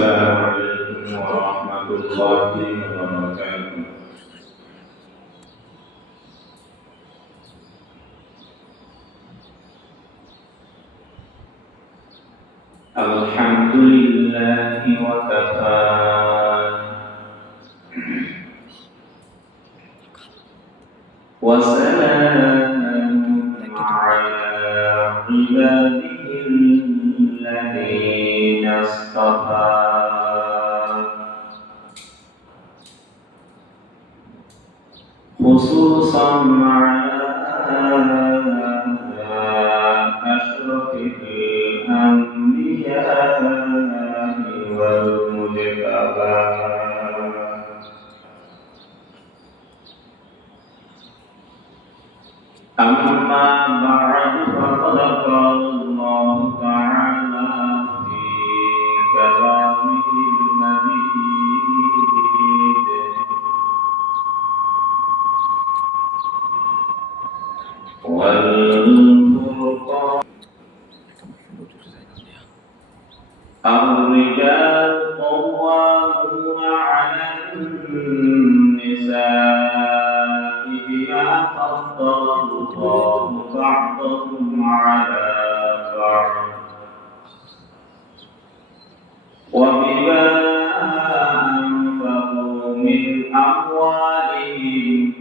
السلام عليكم ورحمة الله وبركاته. الحمد لله وكفى وسلام على عباده الذين اصطفى خصوصا على أشرف الأنبياء والمجتبى. أما بعد فقد قال الله تعالى في كلامه المجيد والفرقان الرجال قوامون على النساء بما فضل الله بعضهم على بعض وبما أنفقوا من أموالهم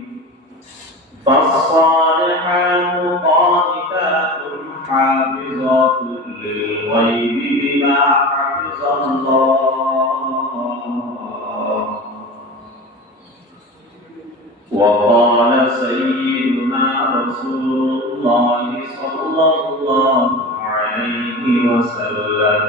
فالصالحات قانتات حافظات للغيب بما حفظ الله. وقال سيدنا رسول الله صلى الله عليه وسلم: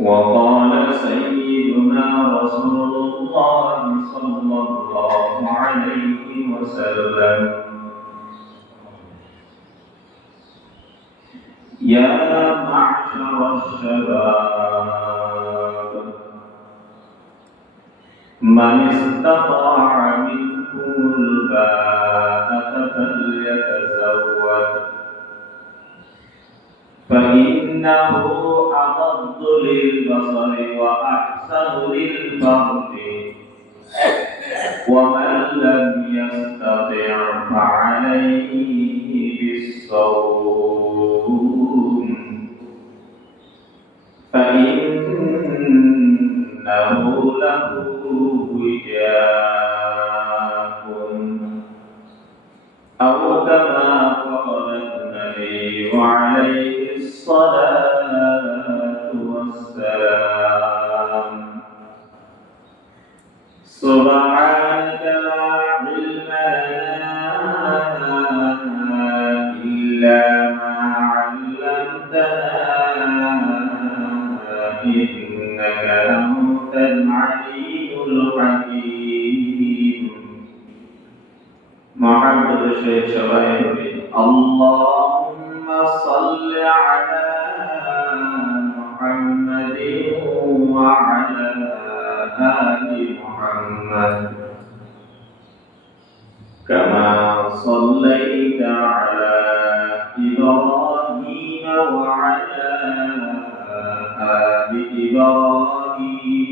وقال سيدنا رسول الله صلى الله عليه وسلم: يا معشر الشباب من استطاع منكم الباءة فليتزوج فإنه أغض للبصر وأحسن للفرج ومن لم يستطع فعليه بالصوم فإنه له وجاء أو كما قال النبي عليه الصلاة والسلام. سبحانك لا علم لنا إلا ما علمتنا إنك أنت العليم الحكيم. محمد الشيخ شباب اللهم صل على محمد وعلى آل محمد كما صليت على إبراهيم وعلى آل إبراهيم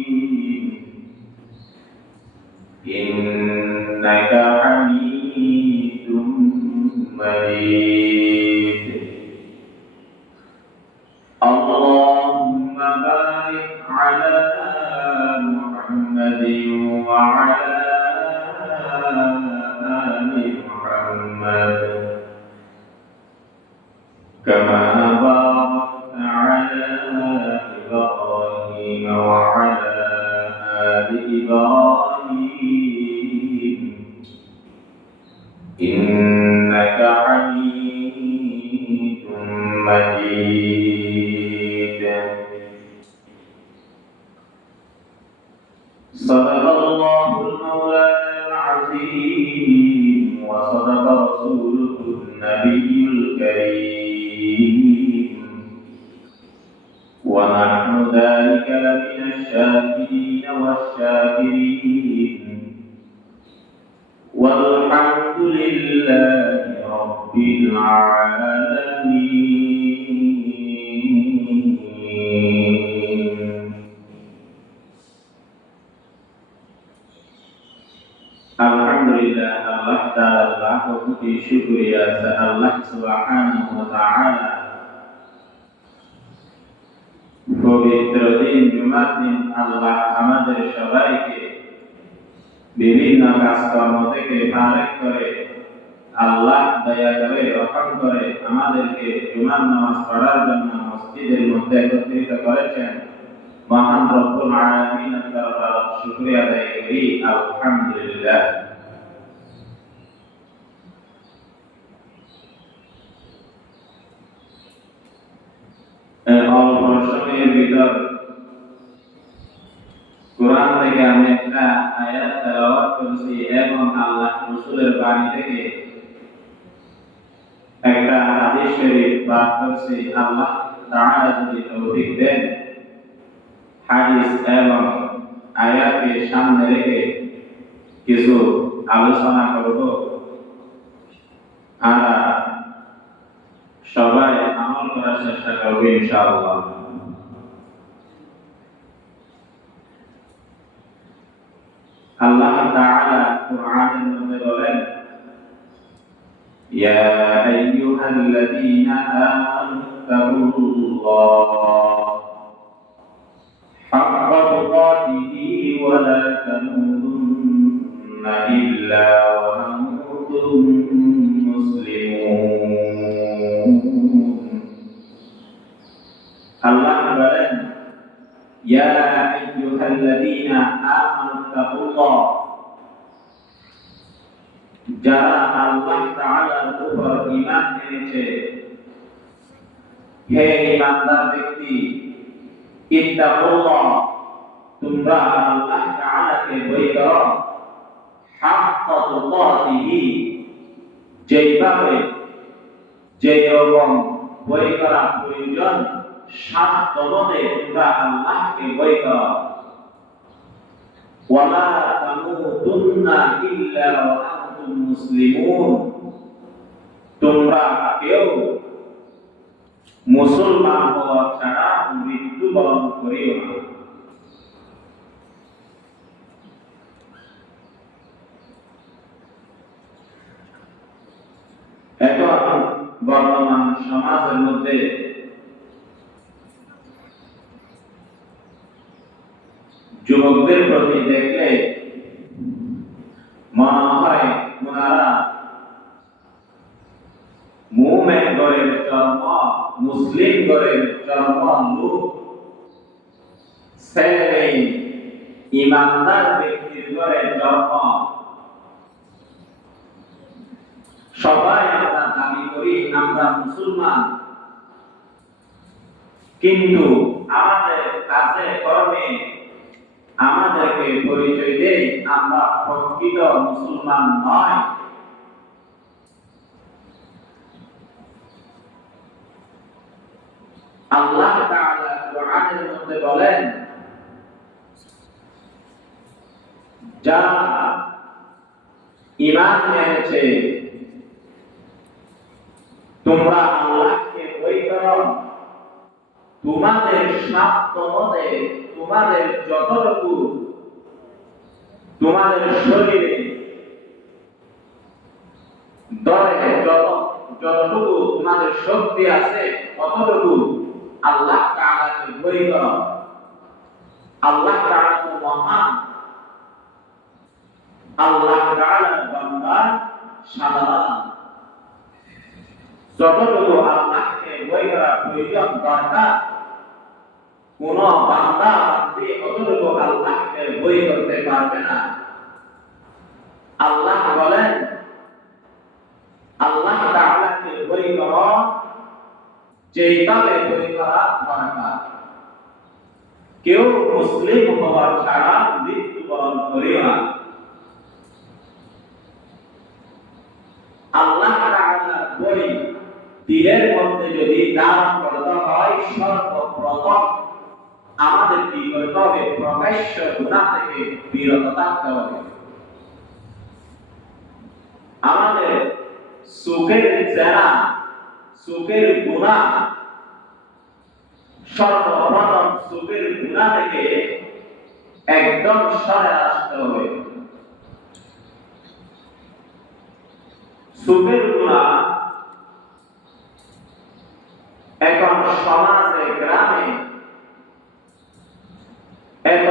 إنك حميد مجيد. اللهم بارك على محمد وعلى آل محمد كما باركت على إبراهيم وعلى آل إبراهيم صدق الله المولى العظيم وصدق رسوله النبي الكريم ونحن ذلك لمن الشاهدين والشاكرين والحمد لله رب العالمين Alhamdulillah Allah Ta'ala puji syukur ya Allah Subhanahu wa Ta'ala পবিত্র দিন জুমার দিন আল্লাহ আমাদের সবাইকে বিভিন্ন কাজকর্ম থেকে ফারেক করে আল্লাহ দয়া করে রহম করে আমাদেরকে জুমার নামাজ পড়ার জন্য মসজিদের মধ্যে একত্রিত করেছেন মহান রব্বুল আলামিনের দরবারে শুকরিয়া আদায় করি আলহামদুলিল্লাহ। অল্প সময়ের ভিতর কোরআন থেকে আমি একটা আয়াত তেলাওয়াত করেছি এবং আল্লাহ রাসূলের বাণী থেকে একটা হাদিস শরীফ পাঠ করেছি। আল্লাহ তাআলা যদি তৌফিক দেন হাদিস এবং আয়াতকে সামনে রেখে কিছু আলোচনা করব। আমরা সবাই আমল করার চেষ্টা করব ইনশাআল্লাহ। আল্লাহ তাআলা কুরআনের মধ্যে বলেন, ইয়া আইয়ুহাল্লাযীনা আমানু তাকুল্লাহ হাক্কা তুকাতিহি ওয়া লা তামুতুন্না ইল্লা ওয়া আনতুম মুসলিমুন। আল্লাহ বলেন, ইয়া আইয়ুহাল্লাযীনা আমানু তাকুল্লাহ, যারা আল্লাহ তাআলার উপর ঈমান এনেছে, হে ঈমানদার ব্যক্তি, ইত্তাকুল্লাহ, তোমরা আল্লাহ তাআলাকে ভয় করো, হাক্কা তুকাতিহি, যেভাবে যেরকম ভয় করা প্রয়োজন সাধ্যমতে তোমরা আল্লাহকে ভয় করো, ওয়ালা তামুতুন্না ইল্লা ওয়া আনতুম মুসলিমুন, তোমরা কেউ মুসলমান হওয়া ছাড়া মৃত্যুবরণ করিও না। এখন বর্তমান সমাজের মধ্যে যুবকদের প্রতি দেখলে মনে হয় ওনারা মুমিন ঘরের জন্ম, মুসলিম ঘরের জন্ম লোক, ছেলে ঈমানদার ব্যক্তির ঘরে জন্ম। সবাই আমরা দাবি করি আমরা মুসলমান, কিন্তু আমাদের কাজে কর্মে আমাদেরকে পরিচয় দেই আমরা প্রকৃত মুসলমান নয়। আল্লাহ তাআলা কুরআনের মধ্যে বলেন, যারা ঈমান এনেছে তোমরা আল্লাহকে ভয় করো, তোমাদের সাধ্যমতে তোমাদের যতটুকু তোমাদের শরীরে ধরে যতটুকু তোমাদের শক্তি আছে ততটুকু আল্লাহ তাআলাকে ভয় করো। আল্লাহ তাআলা তো মহান, আল্লাহ তাআলার বান্দা সাধারণ, যতটুকু আল্লাহকে ভয় করা প্রয়োজন দরকার কোন বান্দা বান্দি অতটুকু আল্লাহকে ভয় করতে পারবে না। আল্লাহ বলেন, আল্লাহ তাআলাকে ভয় করো যেইভাবে বই করা দরকার। কেউ মুসলিম হওয়ার ছাড়া মৃত্যুবরণ করিও না। আল্লাহ তাআলার বই দিলের মধ্যে যদি ধারণ করতে হয়, সর্বপ্রথম আমাদের কি করতে হবে? প্রকাশ্য গুনাহ থেকে বিরত থাকতে হবে। আমাদের সুখের জেনা, সুখের গুনাহ, সর্বপ্রথম সুখের গুনাহ থেকে একদম সরে আসতে হবে। সুখের গুনাহ এখন সমাজে, গ্রামে এত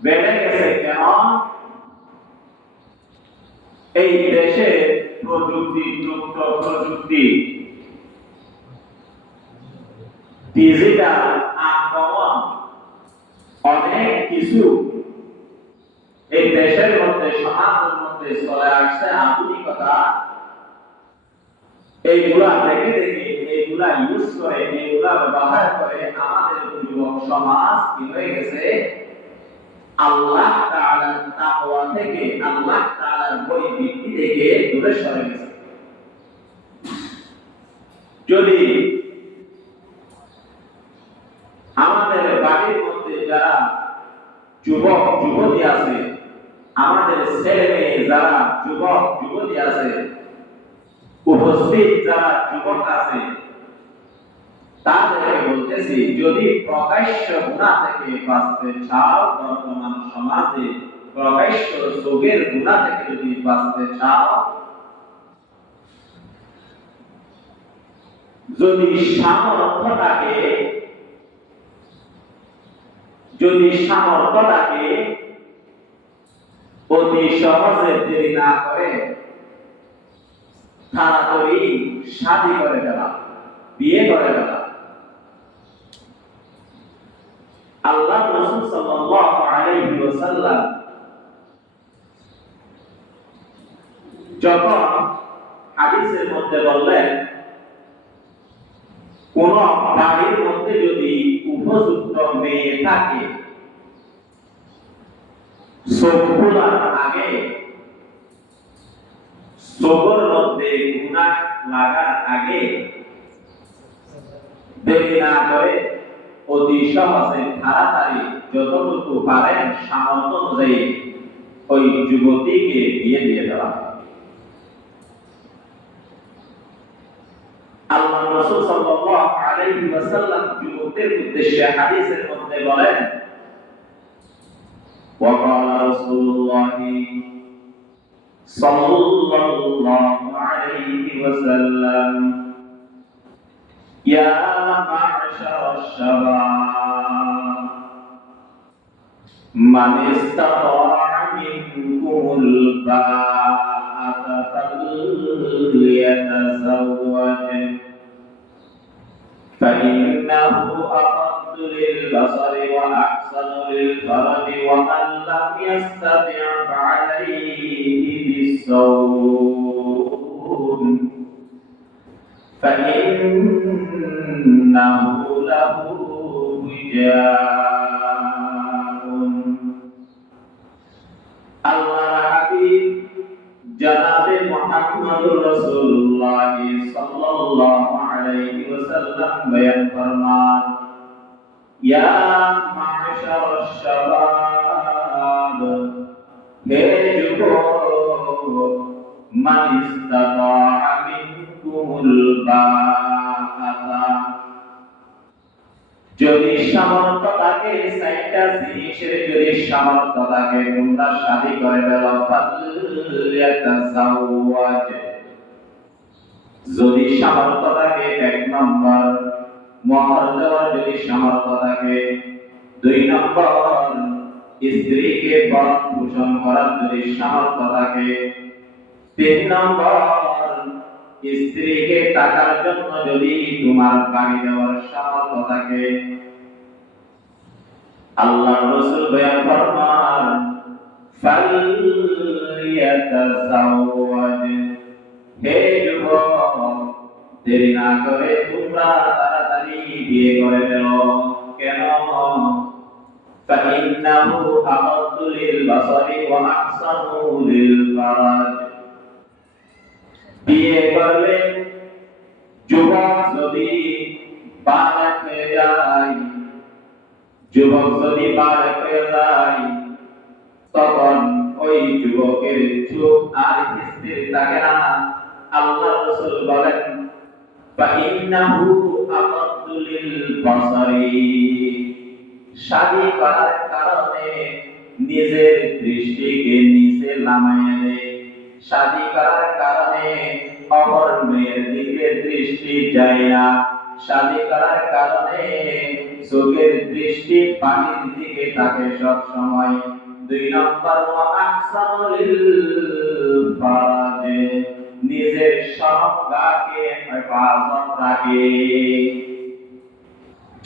বেড়ে গেছে কেন? এই দেশে প্রযুক্তিযুক্ত প্রযুক্তি, ডিজিটাল আক্রমণ, অনেক কিছু এই দেশের মধ্যে, সমাজের মধ্যে চলে আসছে। আধুনিকতা এইগুলা দেখে দেখে, এইগুলা ইউজ করে, এইগুলা ব্যবহার করে আমাদের যুবক সমাজ কি হয়ে গেছে? আল্লাহ তাআলার তাকওয়া থেকে, আল্লাহ তাআলার বই ভিত্তি থেকে দূরে সরে গেছে। যদি আমাদের বাড়ির মধ্যে যারা যুবক যুবতী আছে, আমাদের ছেলে মেয়ে যারা যুবক যুবতী আছে, উপস্থিত যারা যুবক আছে, তাদেরকে বলতেছি, যদি প্রকাশ্য গুনাহ থেকে বাঁচতে চাও, বর্তমান সমাজে প্রকাশ্য যোগের গুনাহ থেকে যদি বাঁচতে চাও, যদি সামর্থ্যটাকে অতি সহজে দেরি না করে তাড়াতাড়ি শাদী করে ফেলা, বিয়ে করে ফেলা। আল্লাহ রাসূল সাল্লাল্লাহু আলাইহি ওয়াসাল্লাম যখন হাদিসের মধ্যে বললেন, কোন বাড়ির মধ্যে যদি উপযুক্ত মেয়ে থাকে, চোখ খোলার আগে, চোখের মধ্যে গুনাহ লাগার আগে দেরি না করে অতি সহজে তাড়াতাড়ি যতটুকু পারেন সামর্থ্য অনুযায়ী ওই যুবতীকে বিয়ে দিয়ে দেওয়া। আল্লাহ রাসূল সাল্লাল্লাহু আলাইহি ওয়াসাল্লাম যুবকদের উদ্দেশ্যে হাদিসের মধ্যে বলেন, وقال رسول الله صلى الله عليه وسلم يا معشر الشباب من استطاع منكم الباءة فليتزوج فإنه أغض للبصر وأحسن للفرج ومن لم يستطع فعليه بالصوم فإنه له وجاء। আল্লাহর হাবিব জনাবে মুহাম্মদুর রাসূলুল্লাহ সাল্লাল্লাহু আলাইহি ওয়াসাল্লাম বয়ান ফরমান, ইয়া মা'শারাশ শাবাব, হে যুবক, মান ইসতাতা'a মিনকুমুল বাআতা, যদি সামর্থ্য থাকে, সাইটা জিনিসের যদি সামর্থ্য থাকে, তোমরা শাদী করে ফেলো। ফালইয়াতাযাওয়াজ, যদি সামর্থ্য থাকে, এক নম্বর মহর দেওয়ার যদি সামর্থ্য থাকে, দুই নম্বর স্ত্রীকে ভরণ পোষণ করার যদি সামর্থ্য থাকে, তিন নম্বর স্ত্রীকে টাকার জন্য যদি তোমার বাড়ি দেওয়ার সামর্থ্য থাকে। আল্লাহ রাসূল বয়ান ফরমান, ফালইয়াতাযাওয়াজ, হে যুবক, দেরি না করে তোমরা তাড়াতাড়ি বিয়ে করে ফেলো। কেন? فإنه أغض للبصر وأحسن للفرج। বিয়ে করলে যুবক যদি বালক হয়ে যায়, তখন ওই যুবকের চোখ আর স্থির থাকে না। আল্লাহ রাসূল বলেন ফাইন্নাহু আগাদ্দু লিল বাসারি। শাদী করার কারণে নিজের দৃষ্টিকে নিচে নামিয়ে দেয়। শাদী করার কারণে অপর মেয়ের দিকে দৃষ্টি যায় না। শাদী করার কারণে চোখের দৃষ্টি পানির দিকে থাকে সব সময়। 2 নম্বর আহসানু লিল ফারাজে, নিজের সহগাকে হেফাজত রাখে।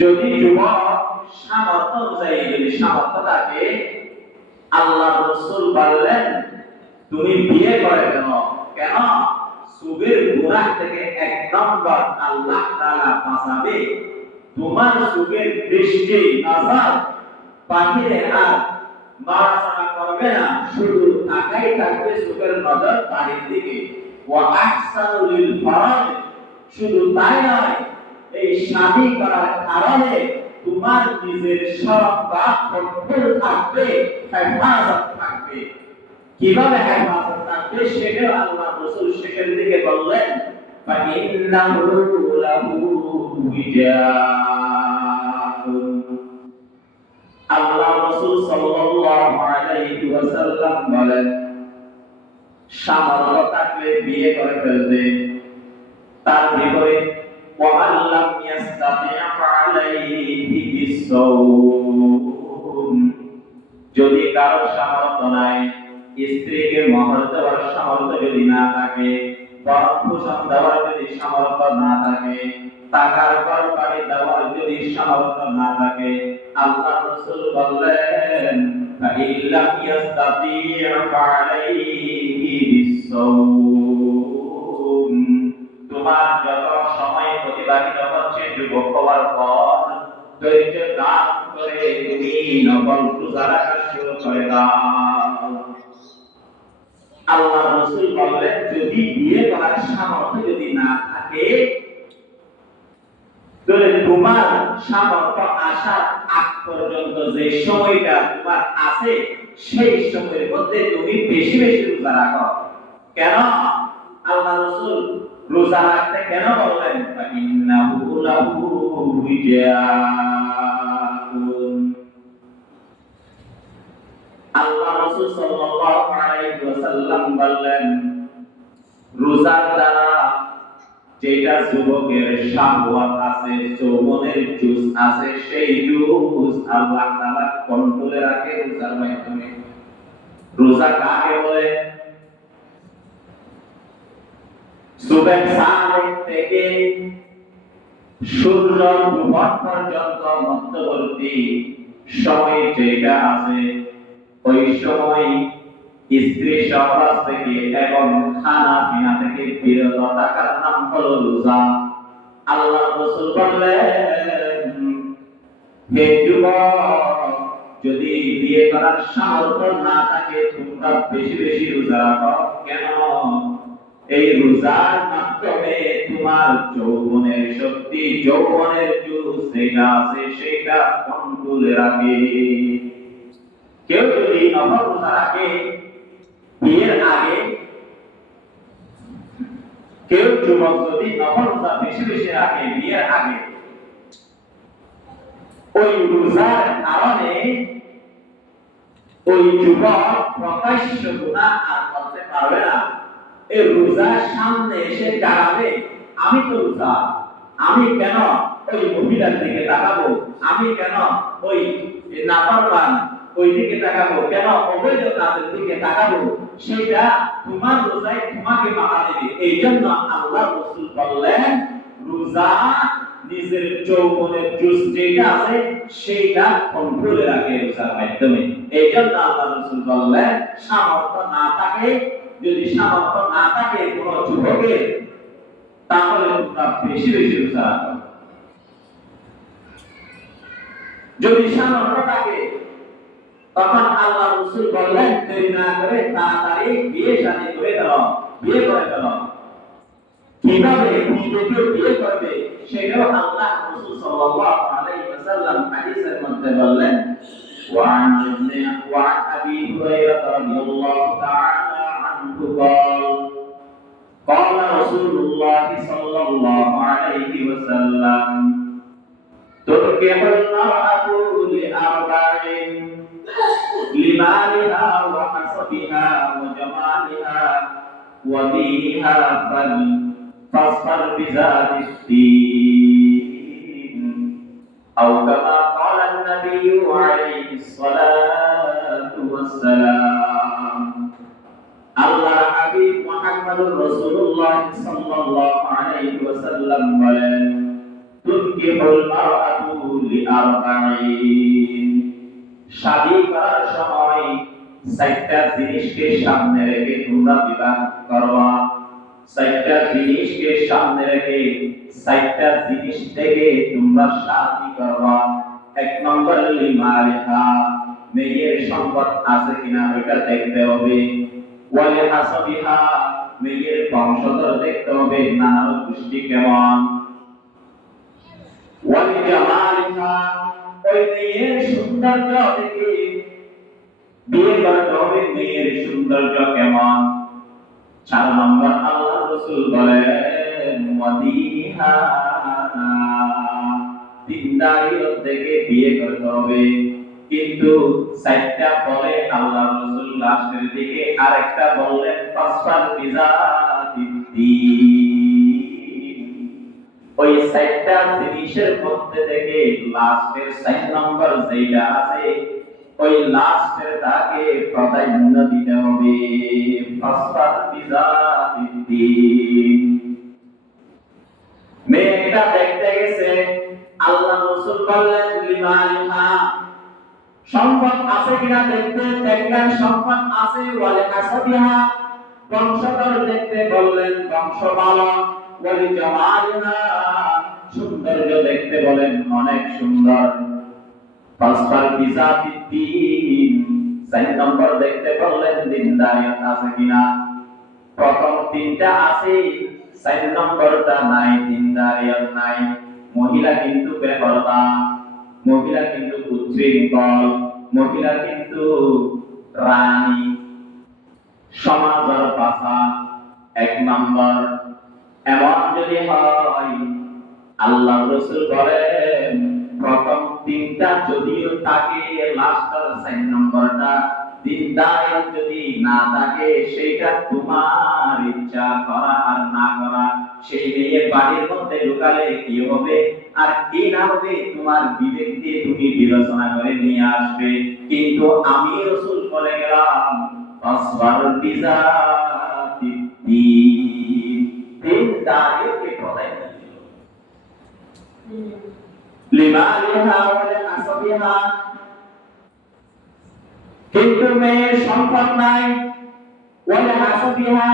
যদি যুবক সামর্থ্য অনুযায়ী যদি সামর্থ্য থাকে, আল্লাহ রাসূল বললেন তুমি বিয়ে করে ফেলো। কেন? সুবের গুনাহ থেকে 1 নম্বর আল্লাহ তাআলা বাঁচাবে। তোমার সুবের দৃষ্টি নজর বাহিরে আর নড়াচড়া করবে না, শুধু তাকাই থাকবে সুবের নজর বাহির দিকে। ওয়া আহসানু লিল ফারাজ, শুধু তাই নয়, এই শাদী করার কারণে তোমার নিজের সরকার কন্ট্রোল থাকবে, হেফাজত থাকবে। কিভাবে হেফাজত থাকবে সেটা আল্লাহ রাসূল শেষের দিকে বললেন ফাইন্নাহু লাহু বিজাউন। আল্লাহ রাসূল সাল্লাল্লাহু আলাইহি ওয়াসাল্লাম বলেন সামর্থ্য থাকলে বিয়ে করে ফেলবে। তার বিপরীত ওয়াল্লাম ইয়াস্তাতি' ফাআলাইহি বিসসাওম। যদি কারো সামর্থ্য নাই, স্ত্রীকে মহর দেওয়ার সামর্থ্য যদি না থাকে, ভরণ-পোষণ দেওয়ার যদি সামর্থ্য না থাকে, টাকার ঘর-বাড়ি দেওয়ার যদি সামর্থ্য না থাকে, আল্লাহ রাসূল বললেন ফাইল্লাম ইয়াস্তাতি' ফাআলাইহি বিসসাওম। তোমার যত সময় অতিবাহিত হচ্ছে যুবক হওয়ার পর, ধৈর্য ধারণ করে তুমি নফল রোজা রাখা শুরু করে দাও। আল্লাহ রাসূল বললেন যদি বিয়ে করার সামর্থ্য যদি না থাকে, তাহলে তোমার সামর্থ্য আসার আগ পর্যন্ত যে সময়টা তোমার আছে, সেই সময়ের মধ্যে তুমি বেশি বেশি রোজা রাখো। কেন? আল্লাহ রাসূল রোজা রাখতে কেন বললেন? ফাইন্নাহু লাহু বিজাউন। আল্লাহ রাসূল সাল্লাল্লাহু আলাইহি ওয়াসাল্লাম বললেন রোজার দ্বারা যেটা যুবকের শাহওয়াত আছে, যৌবনের জুস আছে, সেই জুস আল্লাহ তাআলা কন্ট্রোলে রাখে রোজার মাধ্যমে। রোজা কাকে বলে? সুবহ সাদিক থেকে সূর্য ডুবা পর্যন্ত মধ্যবর্তী সময় যেটা আছে, ওই সময় স্ত্রী সহবাস থেকে এবং খানা পিনা থেকে বিরত থাকার নাম হলো রোজা। আল্লাহ রাসূল বললেন হে যুবক, যদি বিয়ে করার সামর্থ্য না থাকে তোমরা বেশি বেশি রোজা রাখো। কেন? এই রোজার মাধ্যমে তোমার যৌবনের শক্তি, যৌবনের জোশ যেটা আছে সেটা কন্ট্রোলে রাখে। কেউ যদি নফল রোজা রাখে বিয়ের আগে, কেউ যুবক যদি নফল রোজা বেশি বেশি রাখে বিয়ের আগে, ওই রোজার কারণে ওই যুবক প্রকাশ্য গুনাহ আর করতে পারবে না। এই রোজার সামনে এসে দাঁড়াবে, আমি তো রোজা, আমি কেন ওই মহিলার দিকে তাকাবো, আমি কেন ওই নাফরমান ওই দিকে তাকাবো, কেন অবৈধ কাজের দিকে তাকাবো, সেটা তোমার রোজায় তোমাকে বাধা দেবে। এই জন্য আল্লাহ রাসূল বললেন রোজা নিজের যৌবনের জোশ যেটা আছে সেটা কন্ট্রোলে রাখে রোজার মাধ্যমে। এই জন্য আল্লাহ রাসূল বললেন সামর্থ্য না থাকে, যদি সামর্থ্য না থাকে কোন যুবকের, তাহলে তোমরা বেশি বেশি রোজা রাখো। যদি সামর্থ্য থাকে তখন আল্লাহ রাসূল বললেন দেরি না করে তাড়াতাড়ি বিয়ে শাদী করে দাও, বিয়ে করে দাও। কিভাবে বিয়ে করবে সেটাও আল্লাহ রাসূল সাল্লাল্লাহু আলাইহি ওয়াসাল্লাম হাদিসের মধ্যে বললেন। وعن أبي هريرة رضي الله تعالى عنه قال رسول الله صلى الله عليه وسلم تنكح المرأة لأربع لمالها وحسبها وجمالها ودينها فاصفر بذات الدين أو كما قال النبي عليه الصلاة والسلام আল্লাহ হাবিব মুহাম্মদুর রাসূলুল্লাহ সাল্লাল্লাহু আলাইহি ওয়াসাল্লাম বলেন তুনকিহুল মারআতু লিআরবাঈন শাদী করার সময় চারটা জিনিসকে সামনে রেখে তোমরা বিবাহ করবা। চারটা জিনিসকে সামনে রেখে চারটা জিনিস থেকে তোমরা শাদী করবা। এক নম্বর লিমালিহা মেয়ের সম্পদ আছে কিনা ওটা দেখতে হবে। ওয়ালি হাসাবিহা মেয়ের বংশধর দেখতে হবে, নানার গোষ্ঠী কেমন। ওয়ালি জামালিহা ওই মেয়ের সৌন্দর্য দেখে বিয়ে করতে হবে, মেয়ের সৌন্দর্য কেমন। 4 নম্বর আল্লাহ রাসূল বলেন ওয়াদিহা দিনদারিয়ত দেখে বিয়ে করতে হবে। কিন্তু 4টা বলে আল্লাহ রাসূল লাস্টের দিকে আরেকটা বললেন ফাসফার বিজাতিদ্দিন ওই 4টা জিনিসের মধ্যে থেকে লাস্টের 4 নম্বর যেটা আছে ওই লাস্টের তাকে প্রাধান্য দিতে হবে। ফাসফার বিজাতিদ্দিন মেয়েটা দেখতে গেছে আল্লাহ রাসূল বললেন লিমালিহা সম্পদ আছে কিনা দেখতে, দেখলেন সম্পদ আছে। ওয়ালি হাসাবিহা বংশধর দেখতে বললেন বংশ ভালো। ওয়ালি জামালিহা সৌন্দর্য দেখতে বলেন অনেক সুন্দর। ফাসফার বিজাতিদ্দিন 4 নম্বর দেখতে বললেন দিনদারিয়ত আছে কিনা। প্রথম 3টা আছে, 4 নম্বরটা নাই, দিনদারিয়ত নাই। মহিলা কিন্তু বেপরদা, মহিলা কিন্তু উচ্ছৃঙ্খল, মহিলা কিন্তু রানী, সমাজের পাশা। 1 নম্বর এমন যদি হয় আল্লাহ রাসূল বলেন প্রথম 3টা যদিও থাকে লাস্টের 4 নম্বরটা দিনদারিয়ত যদি না থাকে সেটা তোমার ইচ্ছা করা আর না করা। সেই মেয়ের বাড়ির মধ্যে ঢুকালে কি হবে আর কি না হবে তোমার বিবেক দিয়ে তুমি বিবেচনা করে নিয়ে আসবে। কিন্তু আমি রাসূল বলে গেলাম ফাসফার বিজাতিদ্দিন দিনদারিয়তকে প্রাধান্য দিও। লিমালিহা ওয়া হাসাবিহা কিন্তু মেয়ের সম্পদ নাই। ওয়ালা হাসাবিহা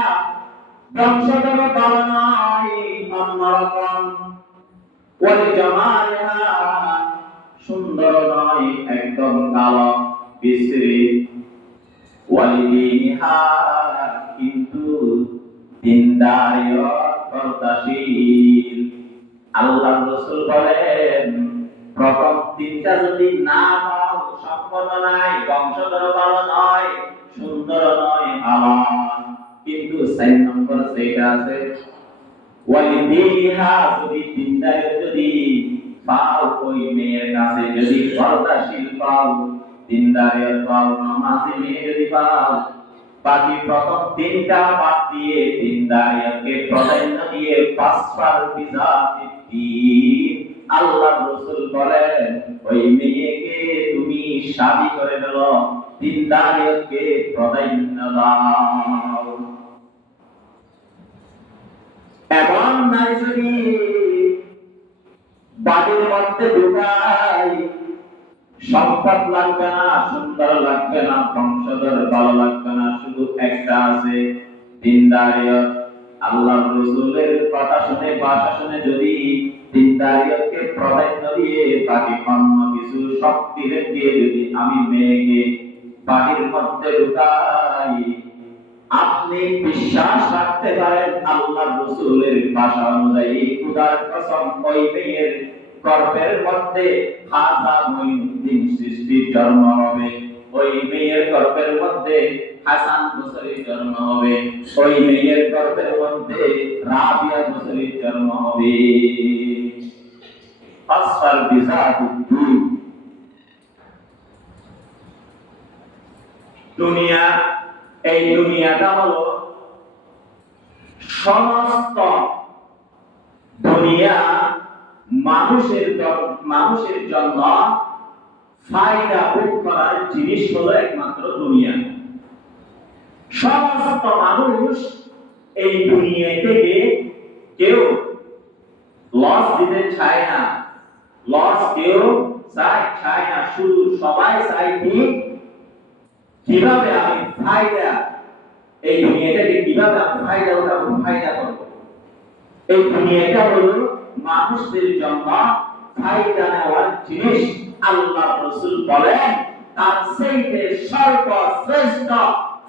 বংশধর ভালো নয়, অন্যরকম। ওয়ালি জামালিহা সুন্দর নয়, একদম কালো বিশ্রী। ওয়ালি দীনিহা কিন্তু দিনদারিয়ত পর্দাশীল। আল্লাহ রাসূল বলেন প্রথম 3টা যদি না পাও, সম্পদ নাই, বংশধর ভালো নয়, সুন্দর নয়, ভালো, কিন্তু 4 নম্বর যেটা আছে ওয়ালিদিহা যদি দিনদারিয়ত যদি পাও, ওই মেয়ের কাছে যদি পর্দাশীল পাও, দিনদারিয়ত পাও, নামাজি মেয়ে যদি পাও, বাকি প্রথম 3টা বাদ দিয়ে দিনদারিয়তকে প্রাধান্য দিয়ে ফাসফার বিজাতিদ্দিন আল্লাহ রাসূল বলেন ওই মেয়েকে তুমি শাদী করে দাও, দিনদারিয়তকে প্রাধান্য দাও। এমন নারী যদি বাড়ির মধ্যে ঢুকায় সম্পদ লাগবে না, সুন্দর লাগবে না, বংশধর ভালো লাগবে না, শুধু একটা আছে দিনদারিয়ত, আল্লাহর রাসূলের কথা শুনে ভাষা শুনে যদি দিনদারিয়তকে প্রাধান্য দিয়ে বাকি অন্য কিছু শক্তি দিয়ে যদি আমি মেয়েকে বাড়ির মধ্যে ঢুকাই, আপনি বিশ্বাস রাখতে পারেন আল্লাহর রাসূলের ভাষা অনুযায়ী খোদার কসম ওই মেয়ের গর্ভের মধ্যে খাজা মঈনুদ্দিন সৃষ্টির জন্ম হবে, ওই মেয়ের গর্ভের মধ্যে হাসান বসরির জন্ম হবে, ওই মেয়ের গর্ভের মধ্যে রাবিয়া বসরির জন্ম হবে। ফাসফার বিজাতুদ্দিন। দুনিয়া, এই দুনিয়াটা হলো সমস্ত দুনিয়া মানুষের জন্য ফায়দা ভোগ করার জিনিস হলো একমাত্র দুনিয়া। সমস্ত মানুষ এই দুনিয়া থেকে কেউ লস দিতে চায় না, লস কেউ চায় না, শুধু সবাই চায় কিভাবে আমি ফায়দা, এই দুনিয়াটাকে কিভাবে আমি ফায়দা উঠাবো, ফায়দা করবো। এই দুনিয়াটা হলো মানুষদের জন্য ফায়দা নেওয়ার জিনিস। আল্লাহ রাসূল বলেন তার চাইতে সর্বশ্রেষ্ঠ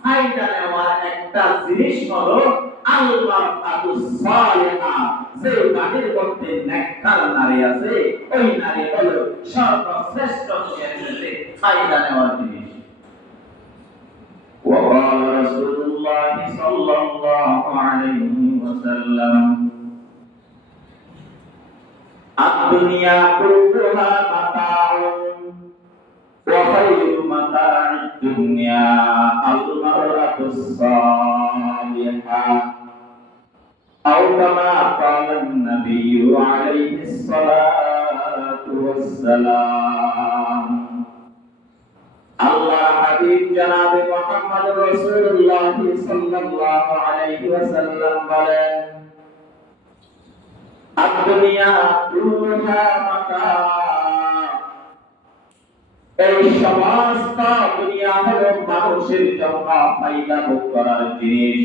ফায়দা নেওয়ার একটা জিনিস হলো আল্লাহর আতুস সালেহা, যে বাড়ির মধ্যে নেককার নারী আছে, ওই নারী হলো সর্বশ্রেষ্ঠ ফায়দা নেওয়ার জিনিস। وقال رسول الله صلى الله عليه وسلم الدنيا كلها متاع وخير متاع الدنيا المرأة الصالحة أو كما قال النبي عليه الصلاة والسلام। আল্লাহ হাবিব জনাবে মুহাম্মদ রাসূলুল্লাহ সাল্লাল্লাহু আলাইহি ওয়াসাল্লাম বলেন, আদ-দুনিয়া কুল্লুহা মাতা, এই সমস্ত দুনিয়া হলো মানুষের জন্য ফায়দা ভোগ করার জিনিস।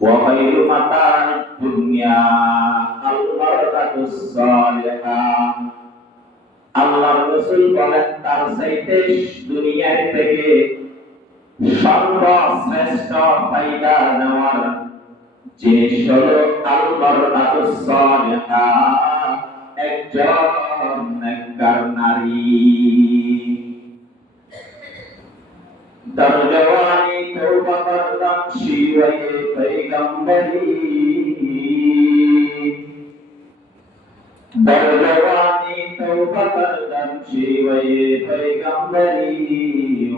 ওয়া খায়রু মাতা'আদ দুনিয়া আল মারআতুস সালিহা, আল্লাহর রাসূল বলেন তার চাইতে দুনিয়ার থেকে সর্বশ্রেষ্ঠ ফায়দা নেওয়ার জিনিস হলো আল মারআতুস সালিহা, একজন নেককার নারী। দরজওয়ানি তওবা করদাম শিওয়ে পয়গম্বরি, দরজওয়ানি তওবা করদাম শিওয়ে পয়গম্বরি,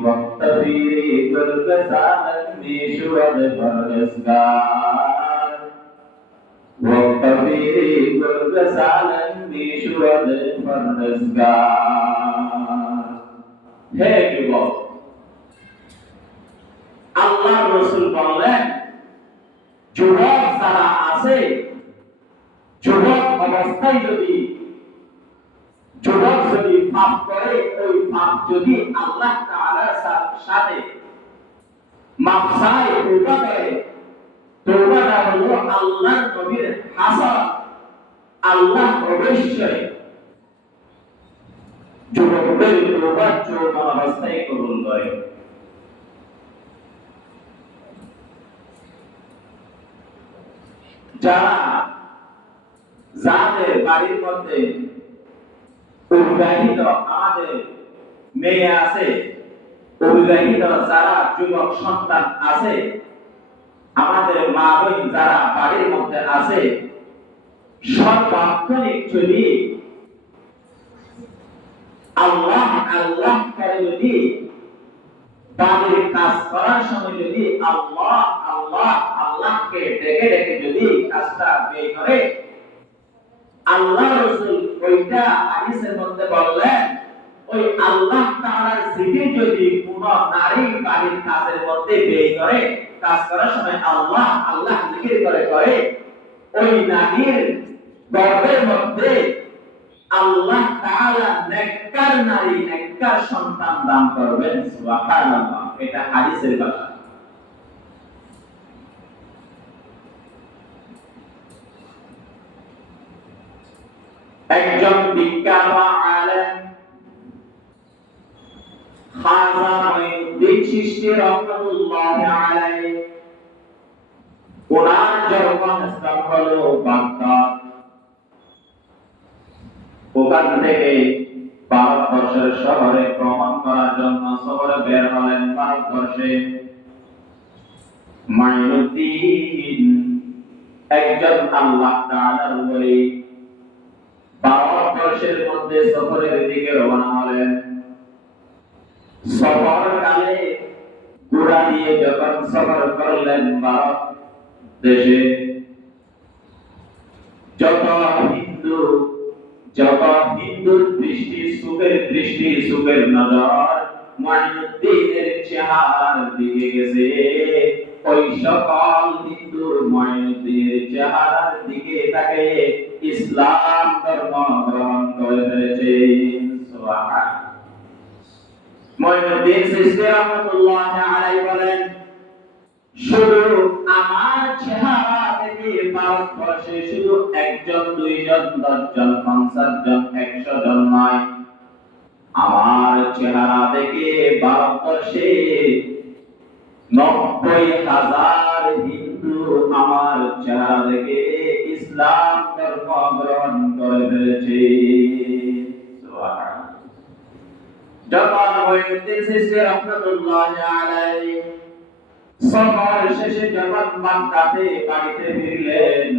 ওয়াক্ত ফিরে গুরগসালন মেশুদ ফরজগার, ওয়াক্ত ফিরে গুরগসালন মেশুদ ফরজগার। হে যুবক, আল্লাহ রাসূল বললেন যুবক যারা আছে, যুবক অবস্থায় যদি পাপ করে, ওই পাপ যদি আল্লাহ তাআলার সাথে মাফ চায়, তওবা করে, তওবাটা হলো আল্লাহর নবীর হাসান, আল্লাহ অবশ্যই যুবকদের তওবা যৌবন অবস্থায় কবুল করে। যাদের বাড়ির মধ্যে অবিবাহিত আমাদের মেয়ে আছে, অবিবাহিত যারা যুবক সন্তান আছে, আমাদের মা বোন যারা বাড়ির মধ্যে আছে, সর্বাক্ষণিক যদি আল্লাহ আল্লাহ করে, যদি বাড়ির কাজ করার সময় যদি আল্লাহ আল্লাহ আল্লাহকে ডেকে ডেকে যদি কাজটা বের করে, আল্লাহ রাসূল ওইটা হাদিসের মধ্যে বললেন, ওই আল্লাহ তাআলার জিকির যদি কোন নারী বাড়ির কাজের মধ্যে বের করে, কাজ করার সময় আল্লাহ আল্লাহ জিকির করে, ওই নারীর গর্ভের মধ্যে আল্লাহ তাআলা নেককার নারী, নেককার সন্তান দান করবেন। সুবহানাল্লাহ, এটা হাদিসের কথা। একজন বিখ্যাত আলেম খাজা মঈনুদ্দিন চিশতি রাহমাতুল্লাহি আলাইহি, ওনার জন্মস্থান হলো বাগদাদ। ওখান থেকে ভারতবর্ষের শহরে ভ্রমণ করার জন্য শহরে বের হলেন ভারতবর্ষে। মঈনুদ্দিন একজন আল্লাহ তাআলার ওলি। ভারতবর্ষের মধ্যে সফরের দিকে রওনা হলেন। সফরকালে ঘোড়া দিয়ে যখন সফর করলেন ভারত দেশে, যত হিন্দুর দৃষ্টি, সুখের নজর মঈনুদ্দিনের চেহারার দিকে গেছে। ওই সকল হিন্দু মঈনুদ্দিনের চেহারার দিকে তাকে ইসলাম ধর্ম গ্রহণ করে ফেলেছে। সুবহানাল্লাহ। মঈনুদ্দিন চিশতি রাহমাতুল্লাহি আলাইহি বলেন, শুধু আমার চেহারা দেখে ভারতবর্ষে শুধু একজন, দুইজন, 10 জন, 50 জন, 100 জন নয়, আমার চেহারা দেখে ভারতবর্ষে 90,000 হিন্দু আমার চেহারা দেখে ইসলাম ধর্ম গ্রহণ করে ফেলেছে। সুবহানাল্লাহ। যখন মঈনুদ্দিন চিশতি রাহমাতুল্লাহি আলাইহি সফর শেষে যখন মক্কাতে বাড়িতে ফিরলেন,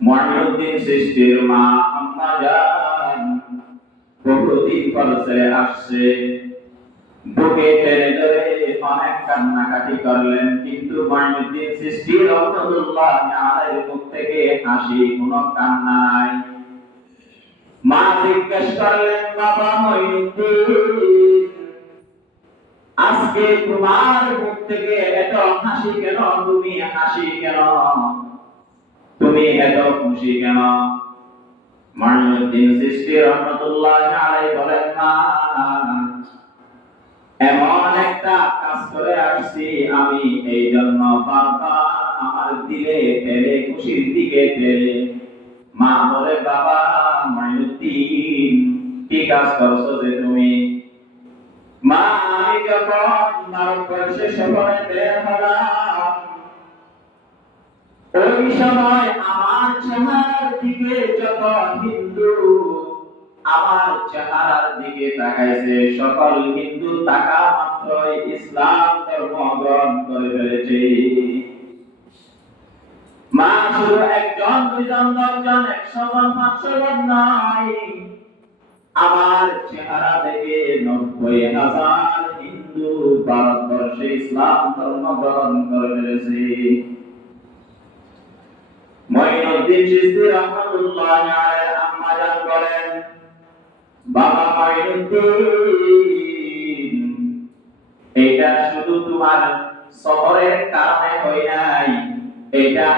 মঈনুদ্দিন চিশতির মা আম্মা জান বহুদিন পর ছেলে আসছে, বুকে টেনে ধরে অনেক কান্নাকাটি করলেন, কিন্তু মঈনুদ্দিন চিশতি রাহমাতুল্লাহি আলাইহির মুখ থেকে হাসি, কোনো কান্না নাই। মা জিজ্ঞেস করলেন, বাবা মঈনুদ্দিন, আজকে তোমার মুখ থেকে এত হাসি কেন? তুমি হাসি কেন? তুমি এত খুশি কেন? মঈনুদ্দিন চিশতি রাহমাতুল্লাহি আলাইহি বলেন, মা, এমন একটা কাজ করে আসছি আমি, এই জন্য বারবার আমার দিলে ঠেলে, খুশির দিকে ঠেলে। মা বলে, বাবা মঈনুদ্দিন, কি কাজ করছো যে তুমি? মা, আমি যখন ভারতবর্ষে সফরে বের হলাম, ওই সময় আমার চেহারার দিকে যত হিন্দু আমার চেহারার দিকে তাকাইছে, সকল হিন্দু তাকা মাত্রই ইসলাম ধর্ম গ্রহণ করে ফেলেছে। মা, শুধু একজন, দুইজন, 10 জন, 100 জন, 500 জন নয়, আমার চেহারা দেখে 90,000 হিন্দু ভারতবর্ষে ইসলাম ধর্ম গ্রহণ করে ফেলেছে। মঈনুদ্দিন চিশতি রাহমাতুল্লাহি আলাইহি আম্মা জান বলেন, বাবা মঈনুদ্দিন, এটা শুধু তোমার সফরের কারণে হয় নাই, এটা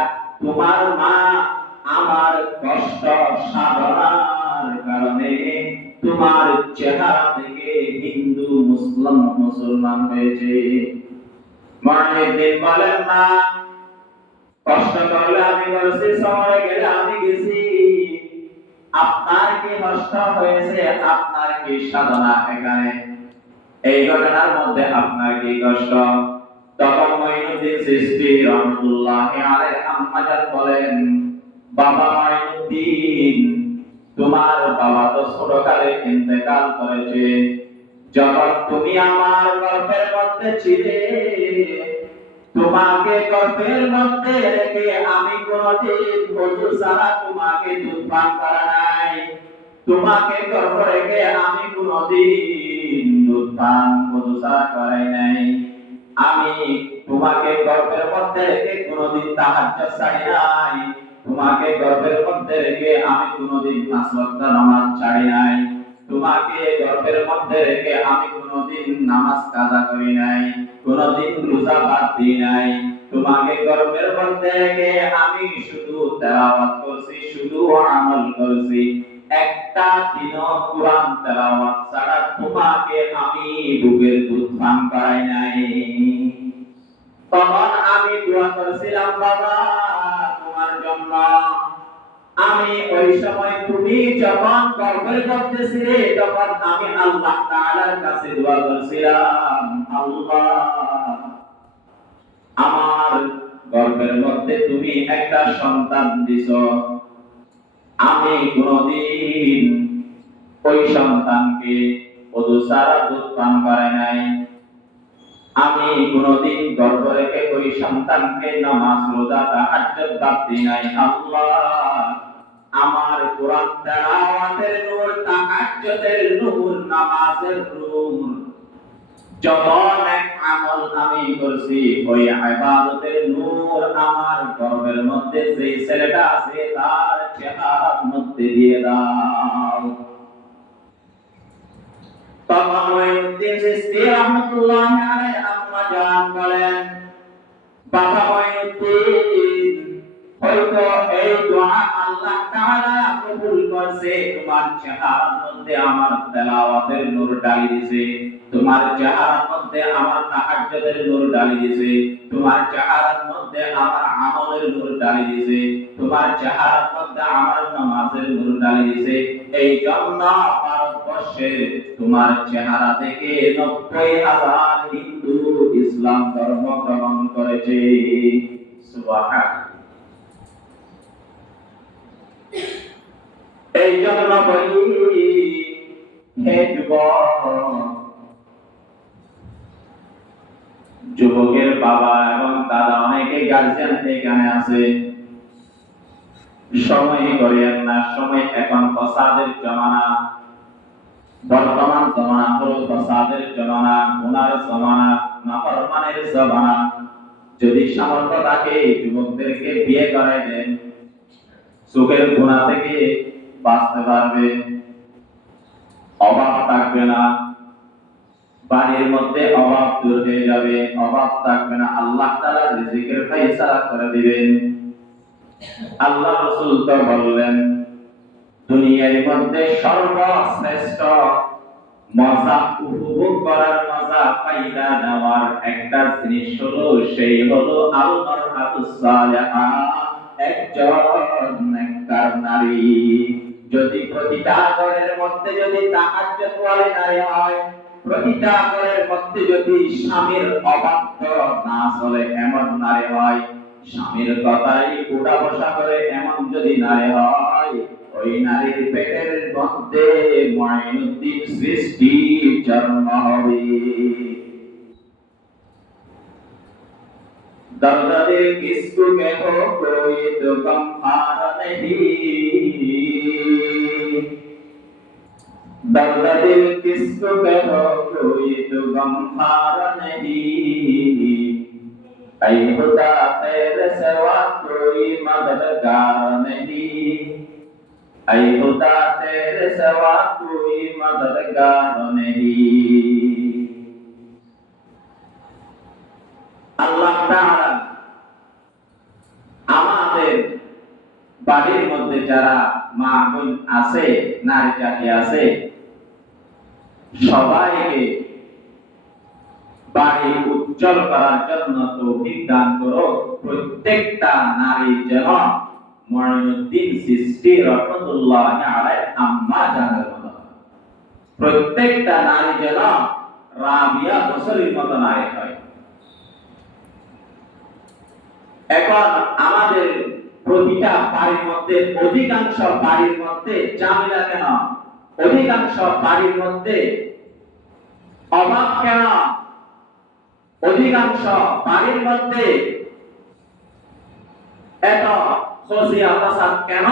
তোমার মা আমার কষ্ট সাধনার কারণে তোমার চেহারা থেকে হিন্দু মুসলমান হয়েছে। মঈনুদ্দিন বলেন, মা, কষ্ট করলে আমি করছি, শহরে গেলে আমি গেছি, আপনার কি কষ্ট হয়েছে? আপনার কি সাধনা এখানে? এই ঘটনার মধ্যে আপনার কি কষ্ট? তখন মঈনুদ্দিন চিশতি রাহমাতুল্লাহি আলাইহি আম্মা জান বলেন, বাবা মঈনুদ্দিন, তোমার বাবা তো ছোটকালে ইন্তেকাল করেছে। যখন তুমি আমার গর্ভের মধ্যে ছিলে, তোমাকে গর্ভের মধ্যে রেখে আমি কোনদিন ওযু ছাড়া তোমাকে দুধ পান করা নাই। তোমাকে গর্ভে রেখে আমি কোনদিন দুধ পান ওযু ছাড়া করাই নাই। আমি তোমাকে গর্ভের মধ্যে রেখে কোনদিন তাহাজ্জুদ ছাড়ি নাই। তোমাকে গর্ভের মধ্যে রেখে আমি কোনদিন 5 ওয়াক্ত নামাজ ছাড়ি নাই। তোমাকে গর্ভের মধ্যে রেখে আমি কোনদিন নামাজ কাজা করি নাই, কোনদিন রোজা বাদ দিই নাই। তোমাকে গর্ভের মধ্যে রেখে আমি শুধু তেলাওয়াত করছি, শুধু আমল করছি। একটা দিনও কুরআন তেলাওয়াত ছাড়া তোমাকে আমি বুকের দুধ পান করাই নাই। তখন আমি দোয়া করেছিলাম, বাবা তোমার জন্য আমি ওই সময় তুমি যখন গর্ভের মধ্যে ছিলে তখন আমি আল্লাহ তাআলার কাছে দোয়া করছিলাম, আল্লাহ আমার গর্ভের মধ্যে তুমি একটা সন্তান দিছো, আমি কোনদিন ওই সন্তানকে ওদু ছাড়া দুধ পান করে নাই, আমি কোনদিন গর্ভ রেখে ওই সন্তানকে নামাজ রোজা তাহাজ্জুদ বাদ দিই নাই। আল্লাহ আমার কোরআন তেলাওয়াতের নূর, তাহাজ্জুদের নূর, নামাজের নূর, যত নেক আমল আমি করছি ওই ইবাদতের নূর আমার গর্ভের মধ্যে যে ছেলেটা আছে তার চেহারার মধ্যে দিয়ে দাও। তখন মঈনুদ্দিন চিশতি রাহমাতুল্লাহি আলাইহি আম্মা জান বলেন, বাবা মঈনুদ্দিন, হয়তো এই দোয়া আল্লাহ তাআলা কবুল করছে, তোমার চেহারার মধ্যে আমার তেলাওয়াতের নূর ঢালি দিয়েছে, তোমার চেহারার মধ্যে আমার তাহাজ্জুদের নূর ঢালি দিয়েছে, তোমার চেহারার মধ্যে আমার আমলের নূর ঢালি দিয়েছে, তোমার চেহারার মধ্যে আমার নামাজের নূর ঢালি দিয়েছে। এই জন্য ভারতবর্ষের তোমার চেহারা থেকে 90,000 হিন্দু ইসলাম ধর্ম গ্রহণ করেছে। সুবহানাল্লাহ। এই জন্য বলি, হে যুবকের বাবা এবং দাদা, অনেকে গার্জিয়ান এখানে আছে, সময় করিয়েন না, সময় এখন ফসাদের জমানা, বর্তমান জমানা হলো ফসাদের জমানা, গুনার জমানা, নাফরমানের জমানা। যদি সামর্থ্য থাকে যুবকদেরকে বিয়ে করাই দেন, চোখের গুনাহ থেকে বাঁচতে পারবে, অভাব থাকবে না, বাড়ির মধ্যে অভাব দূর হয়ে যাবে, অভাব থাকবে না, আল্লাহ তাআলা রিজিকের ফয়সালা করে দিবেন। আল্লাহ রাসূল তো বললেন, দুনিয়ার মধ্যে সর্বশ্রেষ্ঠ মজা উপভোগ করার, মজা ফায়দা নেওয়ার একটা জিনিস হলো, সেই হলো আল মারআতুস সালিহা, একজন নেককার নারী। যদি প্রতিটা ঘরের মধ্যে যদি তাহাজ্জুদ ওয়ালি নারী হয়, প্রতিটা ঘরের মধ্যে যদি স্বামীর অবাধ্য না চলে এমন নারী হয়, স্বামীর কথাই উঠা বসা করে এমন যদি নারী হয়, ওই নারীর পেটের মধ্যে মঈনুদ্দিন সৃষ্টি জন্ম হবে। दर्द दिल किसको कहो कोई तो गमहार नहीं, दर्द दिल किसको कहो कोई तो गमहार नहीं, ऐ खुदा तेरे सिवा कोई मददगार नहीं, ऐ खुदा तेरे सिवा कोई मददगार नहीं। আল্লাহ তাআলা আমাদের বাড়ির মধ্যে যারা মা বোন আছে, নারী জাতি আছে, সবাইকে বাড়ি উজ্জ্বল করার জন্য তৌফিক দান করো। প্রত্যেকটা নারী যেন মঈনুদ্দিন চিশতি রাহমাতুল্লাহি আলাইহি আম্মা জানের মতো, প্রত্যেকটা নারী যেন রাবিয়া বসরির মতো নারী হয়। এখন আমাদের প্রতিটা বাড়ির মধ্যে, অধিকাংশ বাড়ির মধ্যে জামিলা কেন, অধিকাংশ বাড়ির মধ্যে অভাব কেন, অধিকাংশ বাড়ির মধ্যে এত খজিয়া ফাসাদ কেন?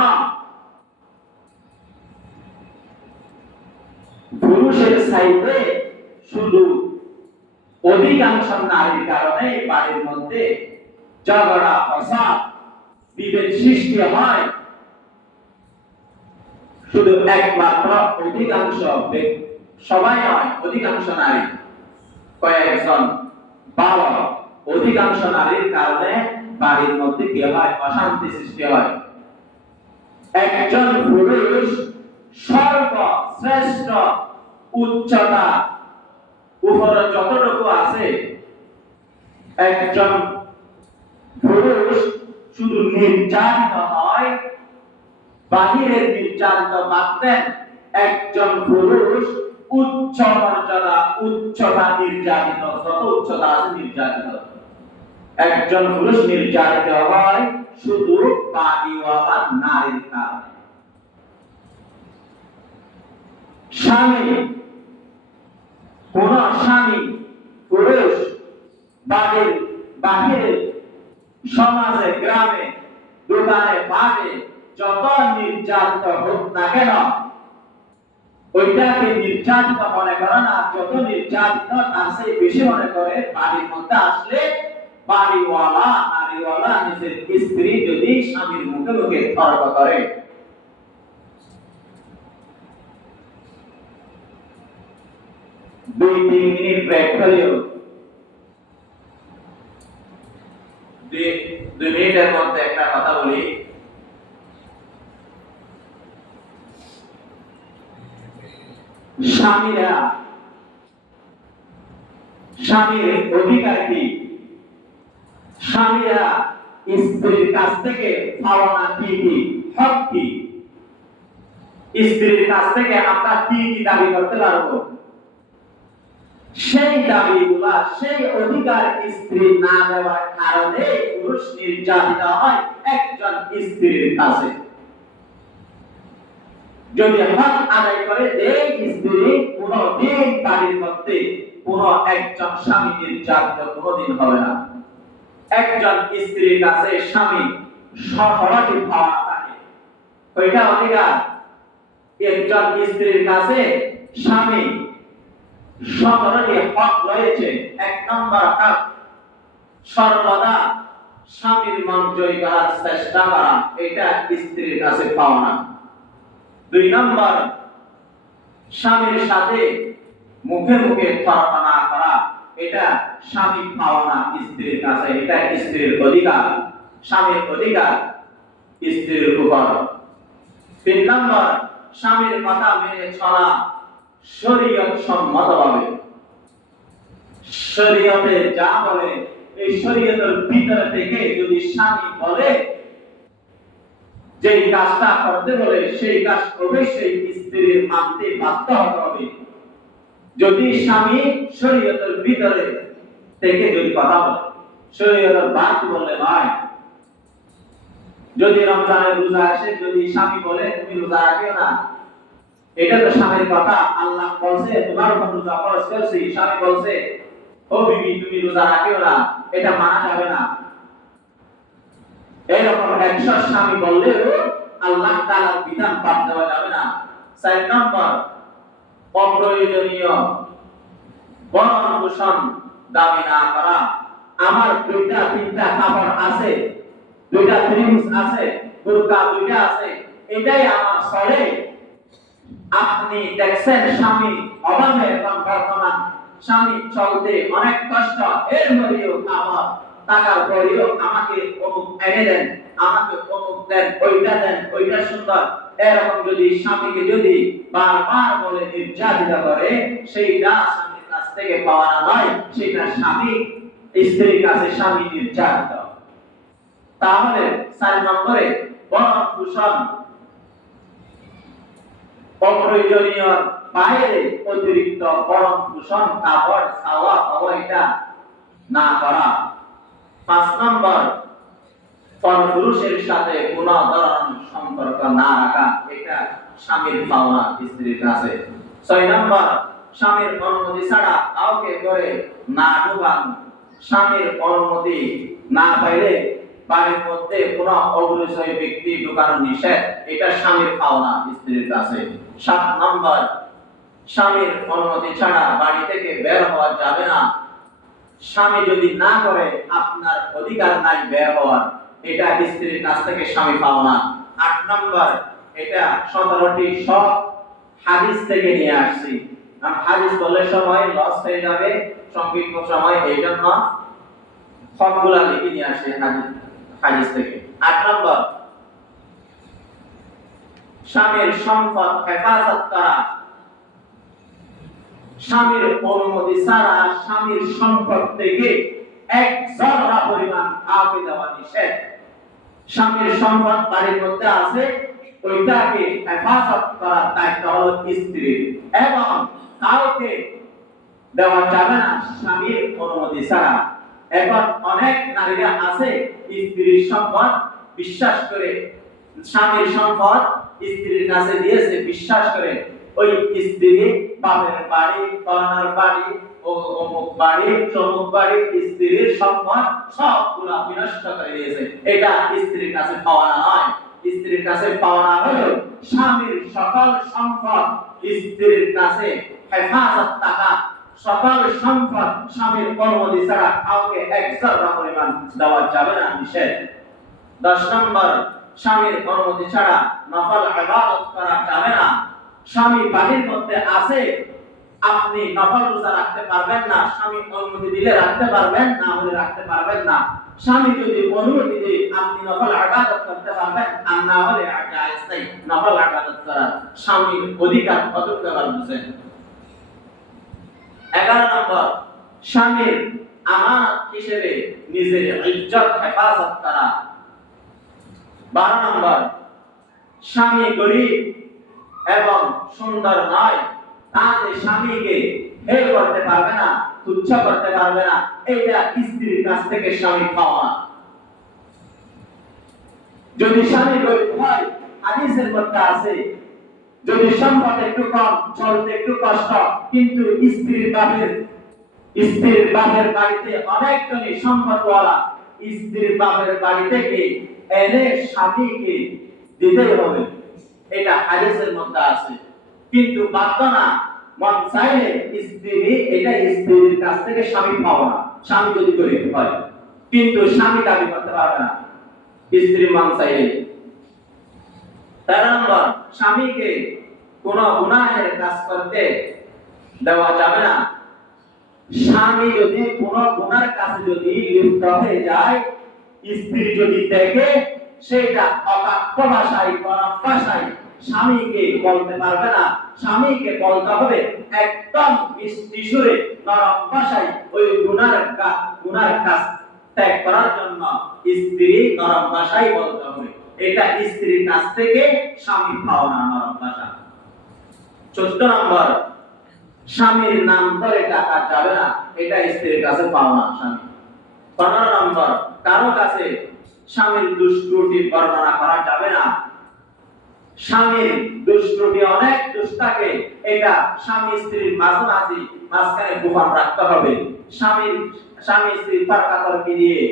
পুরুষের চাইতে শুধু অধিকাংশ নারীর কারণে বাড়ির মধ্যে ঝগড়া ফাসাদ বিভেদ সৃষ্টি হয়। শুধু একমাত্র অধিকাংশ, সবাই নয়, অধিকাংশ নারী, কয়েকজন বাবা, অধিকাংশ নারীর কারণে বাড়ির মধ্যে কি হয়? অশান্তি সৃষ্টি হয়। একজন পুরুষ সর্বশ্রেষ্ঠ উচ্চতা উপরে যতটুকু আছে, একজন পুরুষ শুধু নির্যাতিত হয় বাহিরের নির্যাতিত বাদ দেন, একজন পুরুষ উচ্চ মর্যাদা উচ্চতা নির্যাতিত, যত উচ্চতা আছে নির্যাতিত। একজন পুরুষ নির্যাতিত হয় শুধু বাড়িওয়ালা নারীর কারণে। স্বামী, কোন স্বামী পুরুষ বাহিরে সমাজে গ্রামে দোকানে বাড়ে যত নির্যাতিত হোক না কেন, ওইটাকে নির্যাতিত মনে করে না, যত নির্যাতিত তার চেয়ে বেশি মনে করে বাড়ির মধ্যে আসলে বাড়িওয়ালা নারীওয়ালা নিজের স্ত্রী যদি স্বামীর মুখে মুখে তর্ক করে। দুই তিন মিনিট ব্রেক হলেও, দুই মিনিটের মধ্যে একটা কথা বলি। স্বামীর অধিকার কি? স্বামীরা স্ত্রীর কাছ থেকে পাওনা কি কি, হক কি? স্ত্রীর কাছ থেকে আমরা কি কি দাবি করতে পারবো? সেই দাবিগুলা, সেই অধিকার স্ত্রী না দেওয়ার কারণে পুরুষ নির্যাতিত হয় একজন স্ত্রীর কাছে। যদি হক আদায় করে এই স্ত্রী, কোনদিন বাড়ির মধ্যে কোন একজন স্বামী নির্যাতিত কোনদিন হবে না। একজন স্ত্রীর কাছে স্বামী সহরটি পাওয়া থাকে, ওইটা অধিকার। একজন স্ত্রীর কাছে স্বামী সহরটি হক রয়েছে। এক নম্বর হক, সর্বদা স্বামীর মন জয় করার চেষ্টা করা, এটা স্ত্রীর কাছে পাওয়া না। দুই নম্বর, স্বামীর সাথে মুখে মুখে তর্ক না করা, এটা স্বামী পাওয়া না স্ত্রীর কাছে, এটা স্ত্রীর অধিকার, স্বামীর অধিকার স্ত্রীর উপর। তিন নম্বর, স্বামীর কথা মেনে চলা শরীয়ত সম্মতভাবে। শরীয়তে যা বলে, এই শরীয়তের ভিতর থেকে যদি স্বামী বলে যে কাজটা করতে বলে, সেই কাজ অবশ্যই স্ত্রীর মানতে বাধ্য হতে হবে। যদি স্বামী শরীয়তের ভিতরে থেকে যদি কথা বলে, শরীয়তের বাদ বলে নয়। যদি রমজানের রোজা আসে, যদি স্বামী বলে তুমি রোজা রাখিও না, এটা তো স্বামীর কথা। আল্লাহ বলছে তোমার উপর রোজা ফরজ করেছি, স্বামী বলছে ও বিবি তুমি রোজা রাখিও না, এটা মানা যাবে না। এরকম 100 স্বামী বললেও আল্লাহ তাআলার বিধান বাদ দেওয়া যাবে না। 4 নম্বর, অপ্রয়োজনীয় বরণ পোষণ দাবি না করা। আমার দুইটা তিনটা কাপড় আছে, দুইটা ত্রিভুজ আছে, বুরকা দুইটা আছে, এটাই আমার চলে। আপনি দেখছেন স্বামী অভাবে এবং বর্তমান স্বামী চলতে অনেক কষ্ট, এর মধ্যেও আমার টাকার পরেও আমাকে অমুক এনে দেন, আমাকে অমুক দেন, ওইটা সুন্দর, এরকম যদি স্বামীকে যদি বারবার বলে নির্যাতিত করে, সেইটা স্বামীর কাছ থেকে পাওয়া না নয়, সেটা স্বামী স্ত্রীর কাছে স্বামী নির্যাতিত। তাহলে 4 নম্বরে বরণ পোষণ, অপ্রয়োজনীয় বাইরে অতিরিক্ত বরণ পোষণ, কাপড় খাওয়া খাওয়া এটা না করা। 5 নম্বর, পরপুরুষের সাথে কোন ধরনের সম্পর্ক না রাখা, এটা স্বামীর পাওনা স্ত্রীর কাছে। 6 নম্বর, স্বামীর অনুমতি ছাড়া কাউকে করে না ঢোকানো। স্বামীর অনুমতি না পাইলে বাড়ির মধ্যে কোন অপরিচয় ব্যক্তি ঢোকানো নিষেধ, এটা স্বামীর পাওনা স্ত্রীর কাছে। 7 নম্বর, স্বামীর অনুমতি ছাড়া বাড়ি থেকে বের হওয়া যাবে না। স্বামী যদি না করে আপনার অধিকার নাই বের হওয়ার, এটা স্ত্রীর কাছ থেকে স্বামী পাওনা। 8 নম্বর, এটা 17টি সব হাদিস থেকে নিয়ে আসছি। হাদিস বললে সময় লস হয়ে যাবে, সংক্ষিপ্ত সময়, এই জন্য সবগুলা লিখে নিয়ে আসছি হাদিস থেকে। 8 নম্বর, স্বামীর সম্পদ হেফাজত করা। স্বামীর অনুমতি ছাড়া স্বামীর সম্পদ থেকে এক জররা পরিমাণ কাউকে দেওয়া নিষেধ। স্বামীর সম্পদ বাড়ির মধ্যে আছে, ওইটাকে হেফাজত করার দায়িত্ব হলো স্ত্রীর, এবং কাউকে দেওয়া যাবে না স্বামীর অনুমতি ছাড়া। এখন অনেক নারীরা আছে স্ত্রীর সম্পদ বিশ্বাস করে, স্বামীর সম্পদ স্ত্রীর কাছে দিয়েছে বিশ্বাস করে, ওই স্ত্রী বাপের বাড়ি, কর্ণার বাড়ি, ও অমুক বাড়ি, সমুক বাড়ি, স্ত্রীর সম্পদ সবগুলা বিনষ্ট করে দিয়েছে। এটা স্ত্রীর কাছে পাওয়া নয়। স্ত্রীর কাছে পাওয়া হলো স্বামীর সকল সম্পদ স্ত্রীর কাছে হেফাজত থাকা, সকল সম্পদ স্বামীর অনুমতি ছাড়া কাউকে এক জাররা পরিমাণ দেওয়া যাবে না, নিষেধ। 10 নম্বর, স্বামীর অনুমতি ছাড়া নফল ইবাদত করা যাবে না। স্বামী বাড়ির মধ্যে আছে, আপনি নফল রোজা রাখতে পারবেন না, স্বামী অনুমতি দিলে রাখতে পারবেন, না হলে রাখতে পারবেন না। স্বামী যদি অনুমতি দেয় আপনি নফল ইবাদত করতে পারবেন, আর না হলে জায়েজ নাই নফল ইবাদত করা। স্বামীর অধিকার কতটুকু আবার বুঝেন। 11 নম্বর, স্বামীর আমানত হিসেবে নিজের ইজ্জত হেফাজত করা। 12 নম্বর, স্বামী গরিব এবং সুন্দর নয়, তাতে স্বামীকে হেয় করতে পারবে না, তুচ্ছ করতে পারবে না, এটা স্ত্রীর কাছ থেকে স্বামী পাওয়া। যদি স্বামী গরিব হয়, হাদিসের মধ্যে আছে যদি সম্পদ একটু কম, চলতে একটু কষ্ট, কিন্তু স্ত্রীর বাপের বাড়িতে অনেক ধনী সম্পদওয়ালা, স্ত্রীর বাপের বাড়ি থেকে এনে স্বামীকে দিতে হবে, এটা হাদিসের মধ্যে আছে। কিন্তু বাধ্য না, মন চাইলে স্ত্রী, এটা স্ত্রীর কাছ থেকে স্বামী পাওয়া না, স্বামী যদি গরিব হয়, কিন্তু স্বামী দাবি করতে পারবে না স্ত্রী মন চাইলে। 13 নম্বর, স্বামীকে কোন গুনাহের কাজ করতে দেওয়া যাবে না। স্বামী যদি কোন গুনার কাজে যদি লিপ্ত হয়ে যায়, স্ত্রী যদি দেখে, সেটা অকাট্য ভাষায়, গরম ভাষায় স্বামীকে বলতে পারবে না। স্বামীকে বলতে হবে একদম মিষ্টি সুরে, নরম ভাষায় ওই গুনার কাজ ত্যাগ করার জন্য স্ত্রী নরম ভাষায় বলতে হবে। এটা স্ত্রীর কাছ থেকে স্বামী পাওনা নরম ভাষা। 14 নম্বর, স্বামীর নাম ধরে ডাকা যাবে না, এটা স্ত্রীর কাছে পাওনা স্বামী। 15 নম্বর, কারো কাছে স্বামীর দুষ্ত্রুটি বর্ণনা করা যাবে না। স্বামীর দুষ্ত্রুটি অনেক দুষ্টাকে, এটা স্বামী স্ত্রীর মাঝখানে গোপন রাখতে হবে। স্বামী স্ত্রী তর্কাতর্কি দিয়ে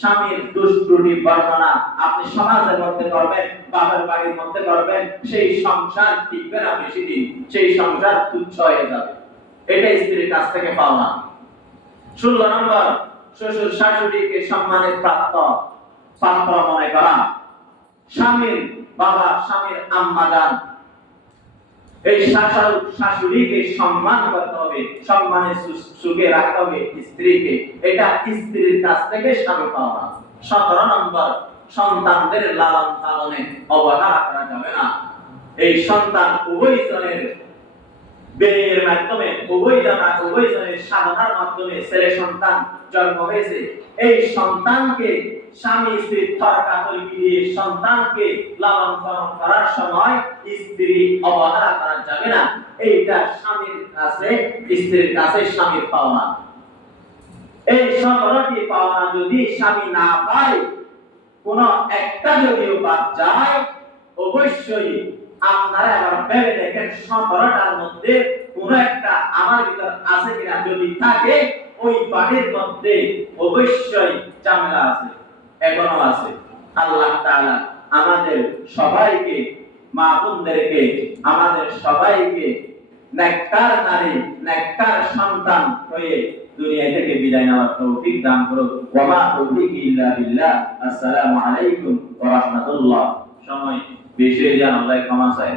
স্বামীর দুষ্ত্রুটি বর্ণনা আপনি সমাজের মধ্যে করবেন, বাবার বাড়ির মধ্যে করবেন, সেই সংসার টিকবে না বেশি দিন, সেই সংসার তুচ্ছ হয়ে যাবে। এটা স্ত্রীর কাছ থেকে পাওয়া। 16 নম্বর, শ্বশুর শাশুড়িকে সম্মানের পাত্র মনে করা। স্বামীর বাবা, স্বামীর আম্মা জান, এই শাশুড়িকে সম্মান করতে হবে, সম্মানের সুখে রাখতে হবে স্ত্রীকে, এটা স্ত্রীর কাছ থেকে স্বামী পাওয়া। 17 নম্বর, সন্তানদের লালন পালনে অবহেলা করা যাবে না। এই সন্তান উভয়জনের ব্যয়ের মাধ্যমে, উভয়জনের সাধনার মাধ্যমে ছেলে সন্তান জন্ম হয়েছে। এই সন্তানকে স্বামী স্ত্রী তর্কাতর্কি দিয়ে সন্তানকে লালন পালন করার সময় স্ত্রী অবহেলা করা যাবে না। এইটা স্বামীর কাছে, স্ত্রীর কাছে স্বামীর পাওনা। এই 17টি পাওনা যদি স্বামী না পায়, কোন একটা যদিও বাদ যায়, অবশ্যই আপনারা এবার ভেবে দেখেন 17টার মধ্যে কোন একটা আমার ভিতর আছে কিনা। যদি থাকে, ওই বাড়ির মধ্যে অবশ্যই ঝামেলা আছে, এখনো আছে। আল্লাহ তাআলা আমাদের সবাইকে, মা বোনদেরকে, আমাদের সবাইকে নেককার নারী, নেককার সন্তান হয়ে দুনিয়া থেকে বিদায় নেওয়ার তৌফিক দান করুন। ওয়া মা তৌফিকি ইল্লা বিল্লাহ। আসসালামু আলাইকুম ওয়া রাহমাতুল্লাহ। সময় বেশি হয়ে যান, আল্লাহ ক্ষমা চাই।